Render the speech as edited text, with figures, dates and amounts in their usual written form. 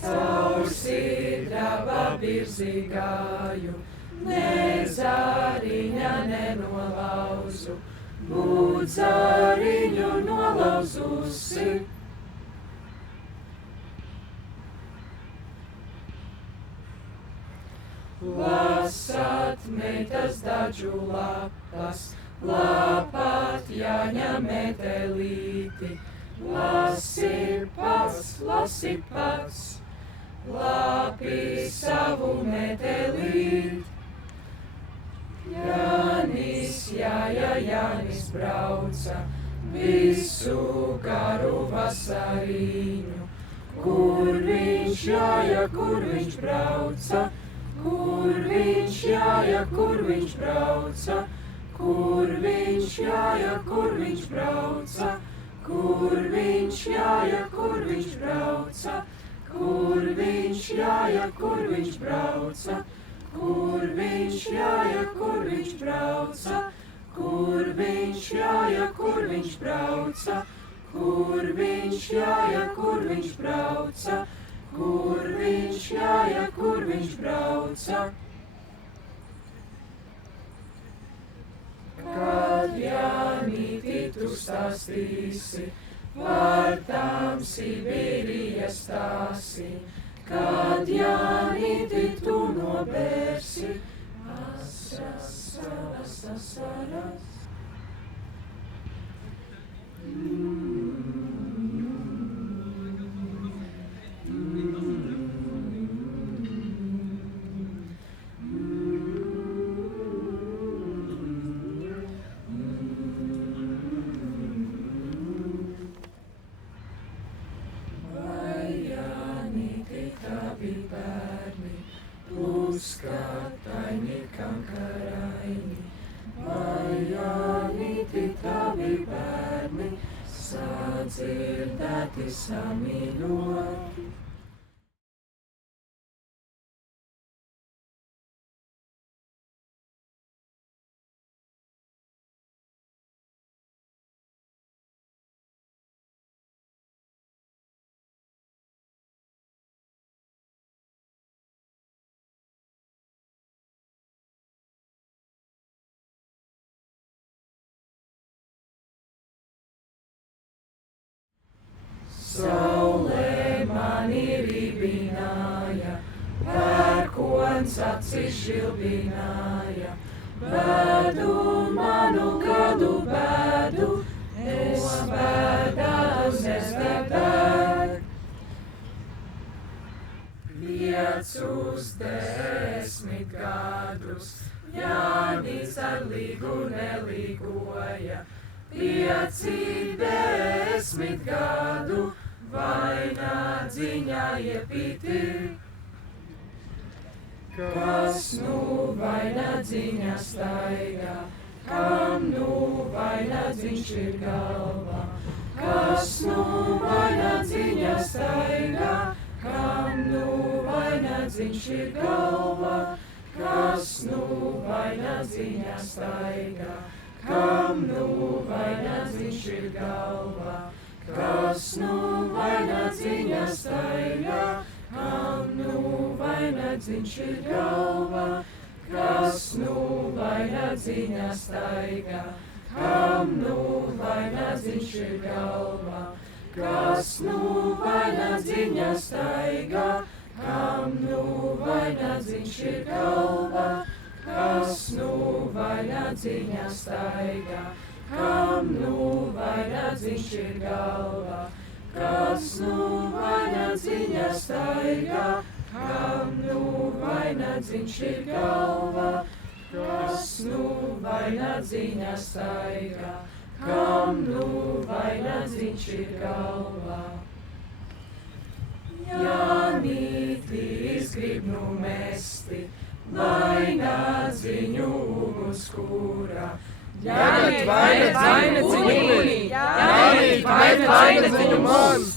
caur sidraba virzi gāju, nezariņa nenolauzu, būt zariņu nolauzusi. Lasāt meitas dažu lapas, lapāt jāņem metelīti, lasi pats, lapi savu metelīt. Jānis brauca visu garu vasarīņu, kur viņš jāja, kur viņš brauca. Kur viņš jāja, kur viņš brauca, kur viņš jāja, kur viņš brauca, kur viņš jāja, kur viņš brauca, kur viņš jāja, kur viņš brauca, kur viņš jāja, kur viņš brauca, kur viņš jāja, kur viņš brauca, kur viņš jāja, kur viņš brauca. Kur viņš jāja, kur viņš brauca. Kad Jānīti tu stāstīsi par tām Sibīrijas stāsi, kad Jānīti tu nobērsi asaras, savas asaras. Skataini kankaraini, vai Jānīti tavi bērni, sadzirdēti samīļoti. Saulē mani ribināja, pērkons acis žilbināja, bēdu manu gadu bēdu, es bēdātu nezbēdāju. 5, 10 gadus Jānis ar līgu nelīgoja, 5, 10 gadu vainagdziņā iepīti. Kas nu vainagdziņā staigā, kam nu vainagdziņš ir galva? Kas nu vainagdziņā staigā, kam nu vainagdziņš ir galva? Kas nu vainagdziņā staigā, kam nu vainagdziņš ir galva? Kas nu vainagdziņā staigā, kam nu vainagdziņš ir galva? Kas nu vainagdziņā staigā, kam nu vainagdziņš ir galva? Kas nu vainagdziņā staigā, kam nu vainagdziņš ir galva? Kas nu vainagdziņā staigā, kam nu vainagdziņš ir galva? Kas nu vainagdziņā staigā, kam nu vainagdziņš ir galva? Kas nu vainagdziņā staigā, kam nu vainagdziņš ir galva? Jānītis grib nu mesti vainagdziņu ugunskura. Jānīt vainagdziņu ugunī! Jānīt vainagdziņu mums!